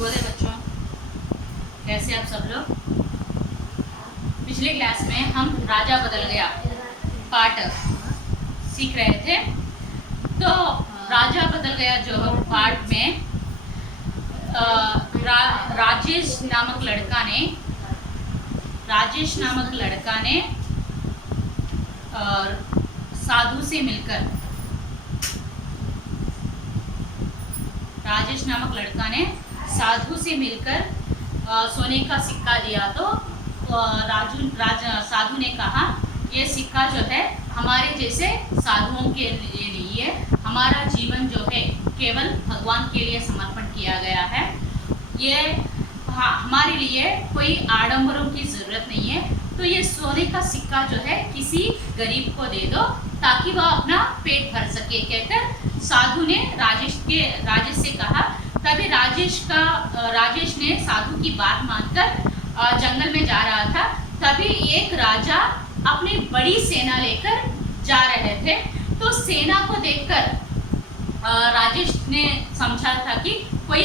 शुभोदय बच्चों, कैसे आप सब लोग। पिछले क्लास में हम राजा बदल गया पाठ सीख रहे थे। तो राजा बदल गया जो पाठ में राजेश नामक लड़का ने साधु से मिलकर सोने का सिक्का दिया। तो साधु ने कहा ये सिक्का जो है हमारे जैसे साधुओं के लिए हमारा जीवन जो है केवल भगवान के लिए समर्पण किया गया है। ये हमारे लिए कोई आडंबरों की ज़रूरत नहीं है। तो ये सोने का सिक्का जो है किसी गरीब को दे दो ताकि वह अपना पेट भर सके कहकर साधु ने राजेश से कहा। तभी राजेश ने साधु की बात मानकर जंगल में जा रहा था। तभी एक राजा अपनी बड़ी सेना लेकर जा रहे थे। तो सेना को देखकर राजेश ने समझा था कि कोई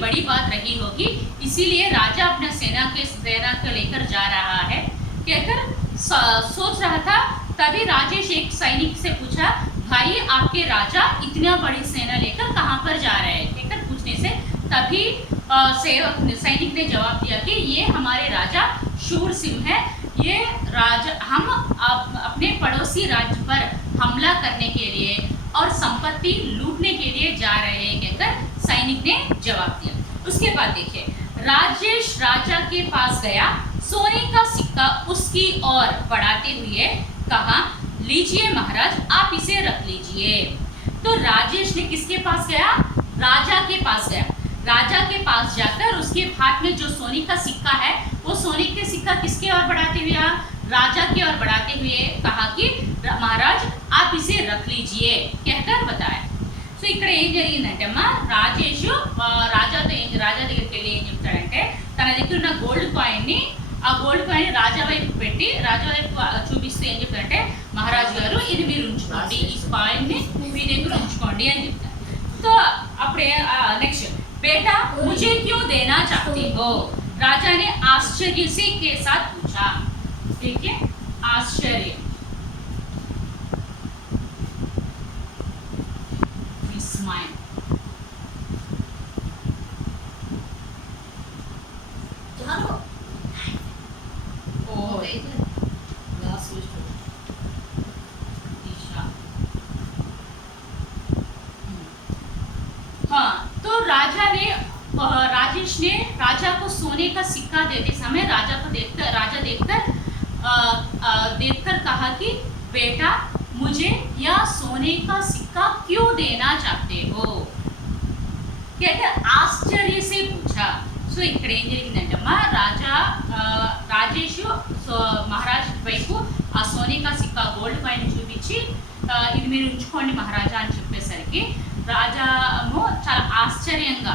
बड़ी बात रही होगी, इसीलिए राजा अपने सेना को लेकर जा रहा है कहकर सोच रहा था। तभी राजेश एक सैनिक से पूछा, भाई आपके राजा इतना बड़ी सेना लेकर कहाँ पर जा रहे हैं कहकर पूछने से तभी सैनिक ने जवाब दिया कि ये हमारे राजा शूर सिंह है। ये राजा हम अपने पड़ोसी राज्य पर हमला करने के लिए और संपत्ति लूटने के लिए जा रहे हैं कहकर सैनिक ने जवाब दिया। उसके बाद देखिए, राजेश राजा के पास गया, सोने का सिक्का उसकी ओर बढ़ाते हुए कहा, लीजिए महाराज, आप इसे रख लीजिए। तो राजेश ने किसके पास गया? राजा के पास गया। राजा के पास जाकर उसके हाथ में जो सोने का सिक्का है वो सोने के सिक्का किसके ओर बढ़ाते हुए राजा की ओर बढ़ाते हुए कहा कि महाराज आप इसे रख लीजिए कहकर बताया। సో ఇక్కడ ఏం జరిగిందంటే అమ్మా, రాజా దగ్గరికి వెళ్ళి ఏం చెప్తాడంటే తన దగ్గర ఉన్న గోల్డ్ కాయిన్ని రాజా వైపు పెట్టి రాజా వైపు చూపిస్తూ ఏం చెప్తాడంటే, మహారాజు గారు ఇది మీరు ఉంచుకోండి, ఈ కాయిన్ని మీ దగ్గర ఉంచుకోండి అని చెప్తారు। तो अपने नेक्स्ट, बेटा मुझे क्यों देना चाहते हो? राजा ने आश्चर्य से के साथ पूछा। ठीक है, आश्चर्य, विस्मय। हाँ, तो राजेश ने राजा को सोने का सिक्का देते समय राजा देखकर कहा कि बेटा मुझे यह सोने का सिक्का क्यों देना चाहते हो कहकर आश्चर्य से पूछा। సో ఇక్కడ ఏం జరిగిందంటే అమ్మా, రాజేష్ మహారాజ్ వైపు ఆ సోనే కా సిక్కా గోల్డ్ కాయిన్ చూపించి ఇది మీరు ఉంచుకోండి మహారాజా అని చెప్పేసరికి రాజాము చాలా ఆశ్చర్యంగా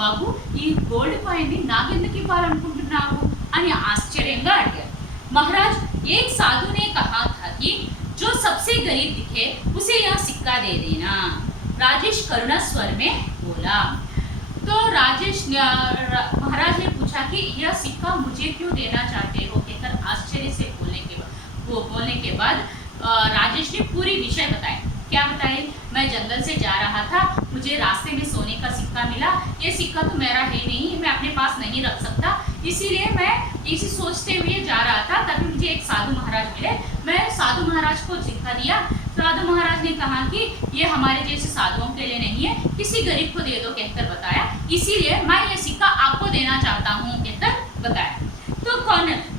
బాబు ఈ గోల్డ్ కాయిన్ని నాకెందుకు ఇవ్వాలనుకుంటున్నావు అని ఆశ్చర్యంగా అడిగారు। महाराज, एक साधु ने कहा था कि जो सबसे गरीब दिखे उसे यह सिक्का दे देना। राजेश करुणा स्वर में बोला। तो महाराज ने पूछा कि यह सिक्का मुझे क्यों देना चाहते हो कहकर आश्चर्य से बोलने के बाद राजेश ने पूरी विषय बताया। क्या बताए? मैं जंगल से जा रहा था, मुझे रास्ते में सोने का सिक्का मिला। ये सिक्का तो मेरा है नहीं, मैं अपने पास नहीं रख सकता, इसीलिए मैं इसी सोचते हुए जा रहा था। तभी मुझे एक साधु महाराज मिले, मैं साधु महाराज को सिक्का दिया। साधु महाराज ने कहा कि ये हमारे जैसे साधुओं के लिए नहीं है, किसी गरीब को दे दो कहकर बताया, इसीलिए मैं ये सिक्का आपको देना चाहता हूँ कहकर बताया।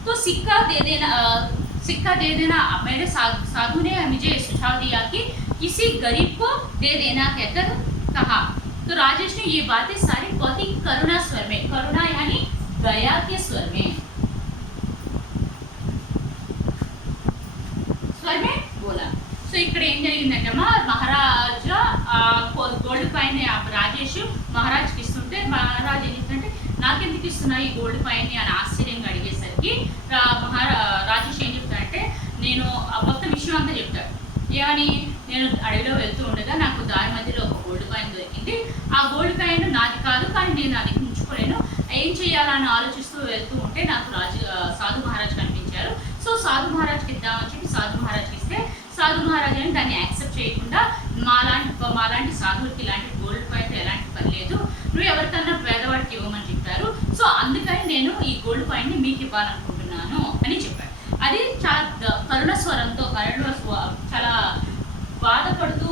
तो सिक्का दे देना मेरे साधु ने मुझे सुझाव दिया कि किसी गरीब को दे देना कहकर कहा। तो राजेश ने ये बातें सारी बहुत ही करुणा स्वर में, करुणा यानी दया के स्वर में बोला। సో ఇక్కడ ఏం జరిగిందంటే మహారాజా గోల్డ్ కాయిన్ రాజేష్ మహారాజ్కి ఇస్తుంటే మహారాజ్ ఏం చెప్తుంటే నాకెందుకు ఇస్తున్నా ఈ గోల్డ్ కాయిన్ అని ఆశ్చర్యంగా అడిగేసరికి రాజేష్ ఏం చెప్తాడంటే నేను మొత్తం విషయం అంతా చెప్తాడు। ఏమని, నేను అడవిలో వెళ్తూ ఉండగా నాకు దారి మధ్యలో ఒక గోల్డ్ కాయిన్ దొరికింది, ఆ గోల్డ్ కాయిన్ నాది నేను అది ఉంచుకోలేను, ఏం చేయాలని ఆలోచిస్తూ వెళ్తూ ఉంటే నాకు సాధు మహారాజ్ కనిపించారు. సో సాధు మహారాజ్కి ఇద్దామని చెప్పి సాధు మహారాజ్కి ఇస్తే సాధు మహారాజ్ అని దాన్ని యాక్సెప్ట్ చేయకుండా మాలాంటి సాధువులకి ఇలాంటి గోల్డ్ కాయిన్ ఎలాంటి పని లేదు, నువ్వు ఎవరికన్నా పేదవాడికి ఇవ్వమని చెప్పారు. సో అందుకని నేను ఈ గోల్డ్ కాయిన్ని మీకు ఇవ్వాలనుకుంటున్నాను అని చెప్పారు. అది చాలా కరుణ స్వరంతో చాలా బాధపడుతూ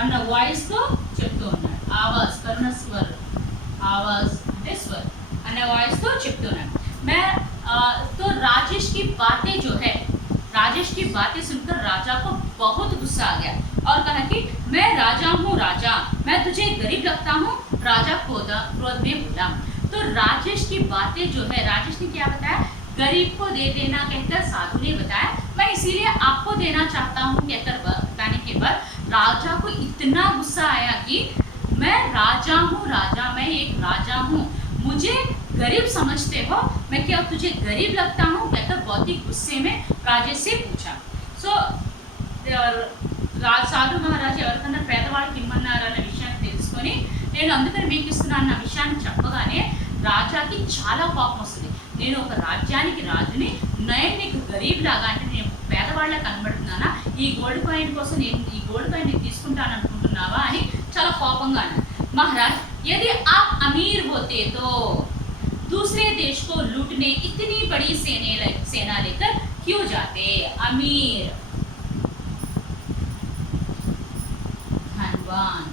అన్న వాయిస్తో చెప్తూ ఉన్నాడు. ఆవాజ్, కరుణ స్వర్, ఆవాజ్ అంటే స్వర్ అనే వాయిస్తో చెప్తూ ఉన్నాడు. तो राजेश की बातें जो है, राजेश की बातें सुनकर राजा को बहुत गुस्सा आ गया और कहा कि मैं राजा हूँ राजा, मैं तुझे गरीब लगता हूँ, राजा क्रोध में बोला। तो राजेश की बातें जो है, राजेश ने क्या बताया, गरीब को दे देना कहकर साधु ने बताया, मैं इसीलिए आपको देना चाहता हूँ कहकर बताने के बाद राजा को इतना गुस्सा आया कि मैं राजा हूँ राजा, मैं एक राजा हूँ, मुझे गरीब समझते हो, मैं क्या तुझे गरीब लगता हूँ कहकर बहुत ही गुस्से में राजेश से पूछा. సో సాధు మహారాజు ఎవరికన్నా పేదవాళ్ళకి ఇమ్మన్నారన్న విషయాన్ని తెలుసుకొని నేను అందుకని మీకు ఇస్తున్నాను అన్న విషయాన్ని చెప్పగానే రాజాకి చాలా కోపం వస్తుంది. నేను ఒక రాజ్యానికి రాజుని, నేను నీకు గరీబ్ లాగా అంటే నేను పేదవాళ్ళ కనబడుతున్నానా, ఈ గోల్డ్ కాయిన్ కోసం నేను ఈ గోల్డ్ కాయిన్ తీసుకుంటాను అనుకుంటున్నావా అని చాలా కోపంగా అన్నాడు. महाराज यदि आप अमीर होते तो दूसरे देश को लूटने इतनी बड़ी सेना लेकर क्यों जाते? अमीर, धनवान,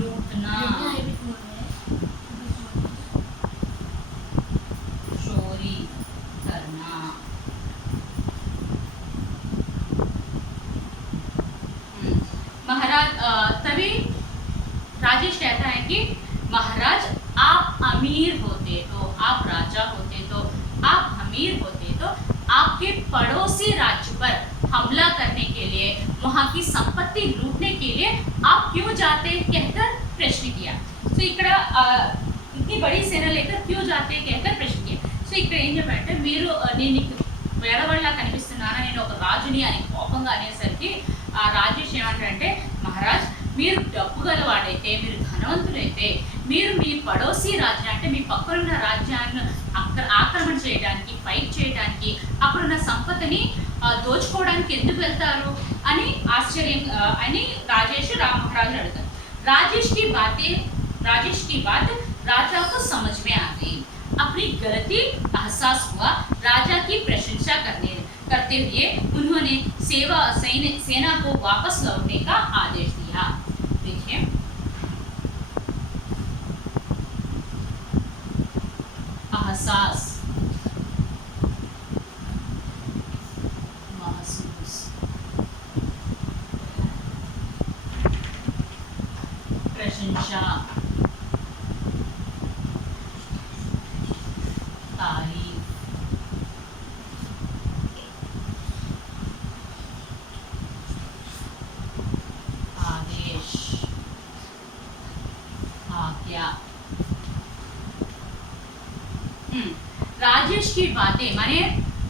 लूटना, चोरी करना, महाराज तभी राजेश कहता है कि महाराज आप अमीर होते तो, आप राजा होते तो, आप अमीर होते तो आपके पड़ोसी राज्य पर हमला करने के लिए, वहाँ की संपत्ति लूटने के लिए आप क्यों जाते कहकर प्रश्न किया. సో ఇక్కడ इतनी बड़ी सेना लेकर क्यों जाते कहकर प्रश्न किया. సో ఇక్కడ ఏం చెప్పారంటే, మీరు నేను పేదవాళ్ళ కనిపిస్తున్నానా, నేను ఒక రాజుని అని కోపంగా అనేసరికి ఆ రాజేష్ ఏమంటారంటే, మహారాజ్ మీరు డబ్బు గలవాడైతే, మీరు ధనవంతులైతే, మీరు మీ పడోసీ రాజ్యం అంటే మీ పక్కనున్న రాజ్యాన్ని ఆక్రమణ చేయడానికి, ఫైట్ చేయడానికి, అక్కడున్న సంపదని దోచుకోవడానికి ఎందుకు వెళ్తారు అని ఆశ్చర్యం అని రాజేష్ మహారాజు అడుగుతారు. राजेश की बात राजा को समझ में आ गई. अपनी गलती एहसास हुआ. राजा की प्रशंसा करते हुए उन्होंने सेना को वापस लौटने का आदेश दिया. देखिए एहसास, महसूस, प्रशंसा, तारीफ, आदेश, आज्ञा. राजेश की बातें माने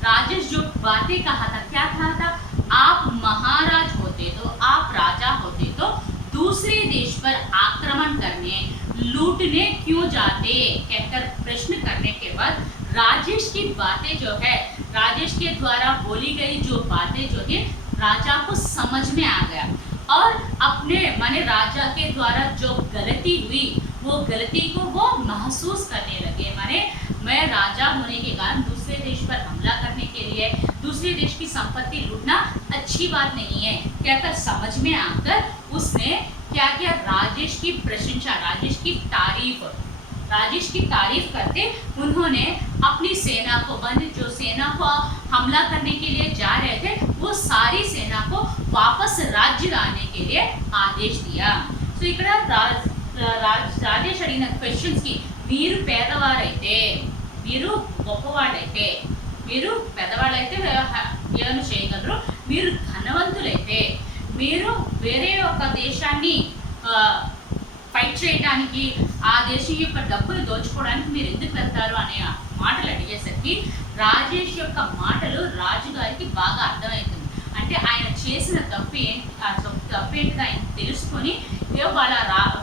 राजेश जो बातें कहा था, क्या कहा था, आप महाराज होते तो, आप राजा होते तो दूसरे देश पर आक्रमण करने, लूटने क्यों जाते कहकर प्रश्न करने के बाद राजेश की बातें जो है, राजेश के द्वारा बोली गई जो बातें जो है राजा को समझ में आ गया और अपने माने राजा के द्वारा जो गलती हुई वो गलती को वो महसूस करने लगे. माने मैं राजा होने के कारण दूसरे देश पर हमला करने के लिए, दूसरे देश की संपत्ति लूटना अच्छी बात नहीं है कहकर समझ में आकर उसने क्या किया, राजेश की प्रशंसा, राजेश की तारीफ करते उन्होंने अपनी सेना को, जो सेना को हमला करने के लिए जा रहे थे, वो सारी सेना को वापस राज्य लाने के लिए आदेश दिया. సో ఇక్కడ రాజేష్ అడిగిన క్వశ్చన్స్ కి, మీరు పేదవారైతే, మీరు గొప్పవాళ్ళైతే, మీరు పెద్దవాళ్ళైతే ఏమైనా చేయగలరు, మీరు ధనవంతులైతే, మీరు వేరే ఒక దేశాన్ని ఫైట్ చేయడానికి, ఆ దేశం యొక్క డబ్బులు దోచుకోవడానికి మీరు ఎందుకు వెళ్తారు అనే మాటలు అడిగేసరికి రాజేష్ యొక్క మాటలు రాజుగారికి బాగా అర్థమవుతుంది. అంటే ఆయన చేసిన తప్పు ఏంటి, ఆ తప్పు ఏంటిది ఆయన తెలుసుకొని వాళ్ళ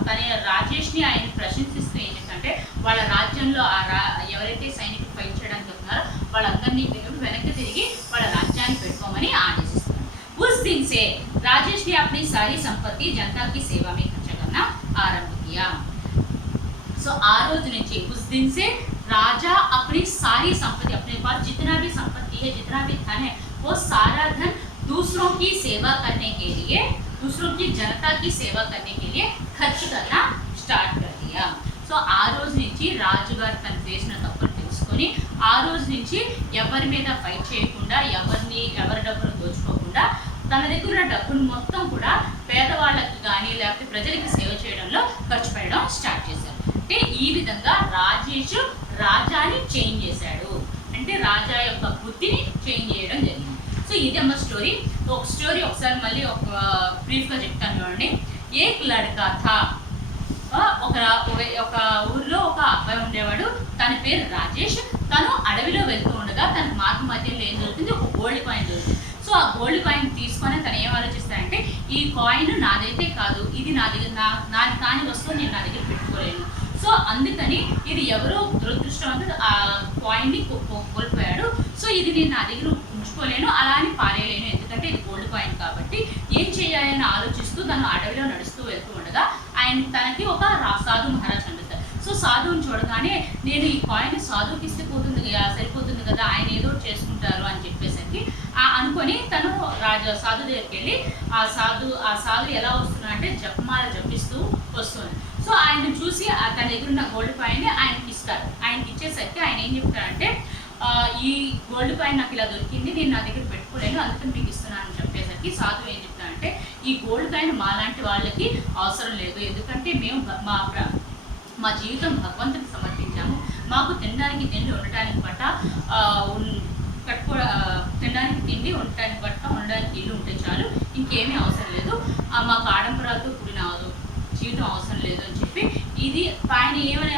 తన రాజేష్ని ఆయన ప్రశంసిస్తూ ఏంటంటే వాళ్ళ రాజ్యంలో ఎవరైతే సైనికులు ఫైట్ చేయడానికి వస్తున్నారో వాళ్ళందరినీ వెనక్కి తిరిగి వాళ్ళ రాజ్యాన్ని పెట్టుకోమని ఆదేశిస్తారు. उस दिन से राजेश ने अपनी सारी संपत्ति जनता की सेवा में खर्च करना आरंभ किया. सो आ रोज नीचे उस दिन से राजा अपनी सारी संपत्ति, अपने पास जितना भी संपत्ति है, जितना भी धन है, वो सारा धन दूसरों की सेवा करने के लिए, दूसरों की जनता की सेवा करने के लिए खर्च करना स्टार्ट कर दिया. సో ఆ రోజు నుంచి రాజుగారు తను చేసిన తప్పును తెలుసుకొని ఆ రోజు నుంచి ఎవరి మీద ఫైట్ చేయకుండా, ఎవరి డబ్బును దోచుకోకుండా తన దగ్గర ఉన్న డబ్బును మొత్తం కూడా పేదవాళ్ళకి కానీ లేకపోతే ప్రజలకి సేవ చేయడంలో ఖర్చు పెట్టడం స్టార్ట్ చేశారు. అంటే ఈ విధంగా రాజేష్ రాజాని చేంజ్ చేశాడు, అంటే రాజా యొక్క బుద్ధిని చేంజ్ చేయడం జరిగింది. సో ఇది అమ్మ స్టోరీ. ఒక స్టోరీ ఒకసారి మళ్ళీ ఒక బ్రీఫ్గా చెప్తాను చూడండి. ఏక్ లడ్కా థా, ఒక ఊర్లో ఒక అబ్బాయి ఉండేవాడు, తన పేరు రాజేష్. తను అడవిలో వెళ్తూ ఉండగా తన మార్గ మధ్యలో ఏం దొరుకుతుంది, ఒక గోల్డ్ కాయిన్ దొరుకుతుంది. సో ఆ గోల్డ్ కాయిన్ తీసుకొని తను ఏం ఆలోచిస్తాడంటే ఈ కాయిన్ నాదైతే కాదు, ఇది నా దగ్గర నాది కాని వస్తువు నేను నా దగ్గర పెట్టుకోలేను. సో అందుకని ఇది ఎవరో దురదృష్టవంతుడు ఆ కాయిన్ని కోల్పోయాడు. సో ఇది నేను నా దగ్గర ఉంచుకోలేను, అలా అని పారేయలేను, ఎందుకంటే ఇది గోల్డ్ కాయిన్ కాబట్టి. ఏం చేయాలని ఆలోచిస్తూ తను అడవిలో నడుస్తూ వెళ్తూ ఉండగా తనకి ఒక సాధు మహారాజ్ కనిపిస్తారు. సో సాధువుని చూడగానే నేను ఈ కాయిన్ సాధువుకి ఇస్తే సరిపోతుంది కదా, ఆయన ఏదో చేసుకుంటారు అని చెప్పేసరికి అనుకొని తను సాధు దగ్గరికి వెళ్ళి ఆ సాధు ఎలా వస్తున్నా అంటే జపమాల జపిస్తూ వస్తున్నాడు. సో ఆయన చూసి తన దగ్గర ఉన్న గోల్డ్ కాయిన్ ఆయనకి ఇస్తారు. ఆయనకి ఇచ్చేసరికి ఆయన ఏం చెప్తారంటే ఈ గోల్డ్ కాయిన్ నాకు ఇలా దొరికింది, నేను నా దగ్గర పెట్టుకోలేను, అందుకని మీకు ఇస్తున్నాను అని చెప్పేసరికి సాధువు ఏం చెప్తానంటే ఈ గోల్డ్ కాయిన్ మాలాంటి వాళ్ళకి అవసరం లేదు, ఎందుకంటే మేము మా జీవితం భగవంతుడికి సమర్పించాము, మాకు తినడానికి తిండి ఉండటానికి బట్ట తినడానికి తిండి ఉండటానికి బట్ట ఉండడానికి ఇల్లు ఉంటే చాలు, ఇంకేమీ అవసరం లేదు, మాకు ఆడంబరాలతో కూడిన జీవితం అవసరం లేదు అని చెప్పి ఇది ఆయన ఏమని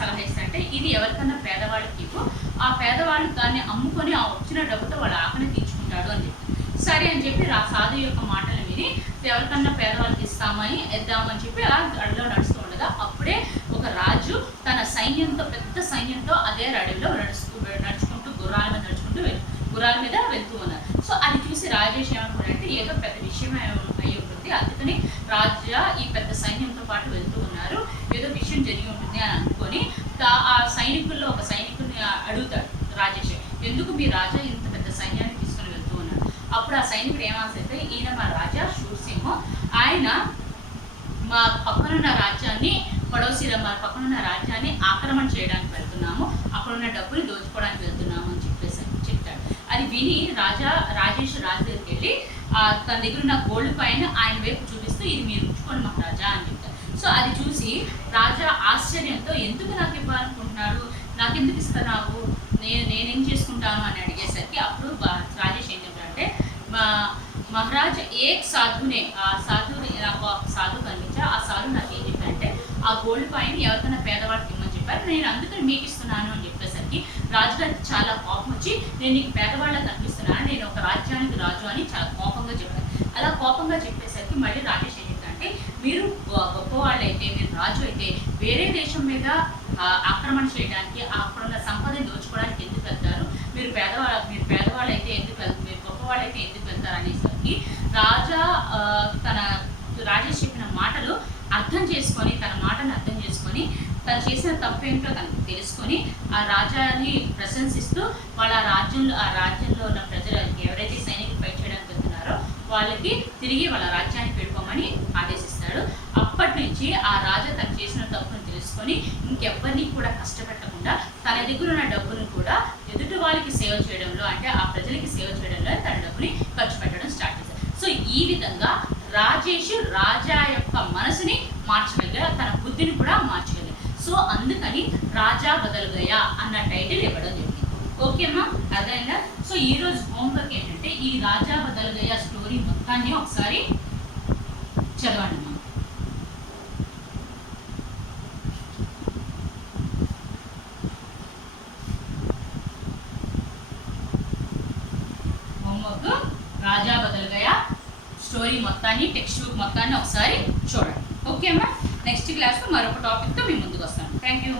సలహా ఇస్తారంటే ఇది ఎవరికన్నా పేదవాళ్ళకి ఇవ్వు, ఆ పేదవాళ్ళు దాన్ని అమ్ముకొని ఆ వచ్చిన డబ్బుతో వాళ్ళ ఆకలిని తీర్చుకుంటాడు అని చెప్పి. సరే అని చెప్పి సాధు యొక్క మాటలు విని ఎవరికన్నా పేదవాళ్ళకి ఇద్దామని చెప్పి అలా అడవిలో నడుస్తూ ఉండగా అప్పుడే ఒక రాజు తన సైన్యంతో, పెద్ద సైన్యంతో అదే అడవిలో నడుచుకుంటూ గుర్రాల మీద వెళ్తూ ఉన్నారు. సో అది చూసి రాజేష్ ఏమనుకున్నాడంటే ఏదో పెద్ద విషయం అయి ఉంటుంది, అందుకని రాజా ఈ పెద్ద సైన్యంతో పాటు వెళ్తూ ఉన్నారు, ఏదో విషయం జరిగి ఉంటుంది అని అనుకొని ఆ సైనికుల్లో ఒక సైనికుడిని అడుగుతాడు రాజేష్, ఎందుకు మీ రాజా ఇంత పెద్ద సైన్యాన్ని తీసుకుని వెళ్తూ ఉన్నారు. అప్పుడు ఆ సైనికుడు ఏమాల్సైతే ఈయన మా రాజా శూర్సింహం, ఆయన మా పక్కనున్న రాజ్యాన్ని మా పక్కనున్న రాజ్యాన్ని ఆక్రమణ చేయడానికి వెళ్తున్నాము, అక్కడున్న డబ్బులు దోచుకోవడానికి వెళ్తున్నాము అని చెప్పేసి చెప్తాడు. అది విని రాజేష్ రాజు దగ్గరికి వెళ్ళి తన దగ్గర ఉన్న గోల్డ్ కాయిన్ ఆయన వైపు చూపిస్తూ ఇది మీరు ఉంచుకోండి మహారాజా అని చెప్తారు. సో అది చూసి రాజా ఆశ్చర్యంతో ఎందుకు నాకు ఇవ్వాలనుకుంటున్నాడు, నాకెందుకు ఇస్తున్నావు, నేనేం చేసుకుంటాను అని అడిగేసరికి అప్పుడు రాజేష్ ఏం చెప్తాడంటే మహారాజ్ ఏక్ సాధునే, ఆ సాధుని నాకు ఒక సాధువు కనిపించా, ఆ సాధువు నాకు ఏం చెప్పారంటే ఆ గోల్డ్ కాయిన్ ఎవరికైనా పేదవాడికి ఇవ్వమని చెప్పారు, నేను అందుకని మీకు ఇస్తున్నాను అని చెప్పేసరికి రాజుగారికి చాలా కోపం వచ్చి నేను నీకు పేదవాళ్ళకి కనిపిస్తున్నాను, నేను ఒక రాజ్యానికి రాజు అని చాలా కోపంగా చెప్పారు. అలా కోపంగా చెప్పేసరికి మళ్ళీ రాజేష్ ఏం చెప్తారంటే మీరు గొప్పవాళ్ళైతే, మీరు రాజు అయితే వేరే దేశం మీద ఆక్రమణ చేయడానికి, అక్కడున్న సంపదని దోచుకోవడానికి ఎందుకు వెళ్తారు, మీరు పేదవాళ్ళు అయితే ఎందుకు వెళ్తారు, మీరు గొప్పవాళ్ళైతే ఎందుకు వెళ్తారు అనేసరికి రాజేష్ చెప్పిన మాటలు అర్థం చేసుకొని, తన మాటను అర్థం చేసుకొని తను చేసిన తప్పేంటో తనకు తెలుసుకొని ఆ రాజాని ప్రశంసిస్తూ ఆ రాజ్యంలో ఉన్న ప్రజలకి ఎవరైతే సైనికులు ఫైట్ చేయడానికి వెళ్తున్నారో వాళ్ళకి తిరిగి వాళ్ళ రాజ్యాన్ని పెట్టుకోమని ఆదేశిస్తాడు. అప్పటి నుంచి ఆ రాజా తను చేసిన తప్పును తెలుసుకొని ఇంకెవ్వరిని కూడా కష్టపెట్టకుండా తన దగ్గర ఉన్న డబ్బును కూడా ఎదుటి వాళ్ళకి సేవ చేయడంలో, అంటే ఆ ప్రజలకి సేవ చేయడంలో తన డబ్బుని ఖర్చు పెట్టడం స్టార్ట్ చేశాడు. సో ఈ విధంగా రాజేష్ రాజా యొక్క మనసుని మార్చగలిగాడు, తన బుద్ధిని కూడా మార్చగలిగాడు. సో అందుకని రాజా బదల్ గయా అన్న టైటిల్ ఇవ్వడం జరిగింది. ఓకేమ్మా, అదైనా. సో ఈరోజు హోంవర్క్ ఏంటంటే ఈ రాజా బదల్ గయా స్టోరీ మొత్తాన్ని ఒకసారి చదవండి. హోంవర్క్ రాజా బదులు గయా స్టోరీ మొత్తాన్ని టెక్స్ట్ బుక్ మొత్తాన్ని ఒకసారి చూడండి. ఓకే అమ్మా, నెక్స్ట్ క్లాస్లో మరొక టాపిక్తో మీ ముందుకు వస్తాను. Thank you.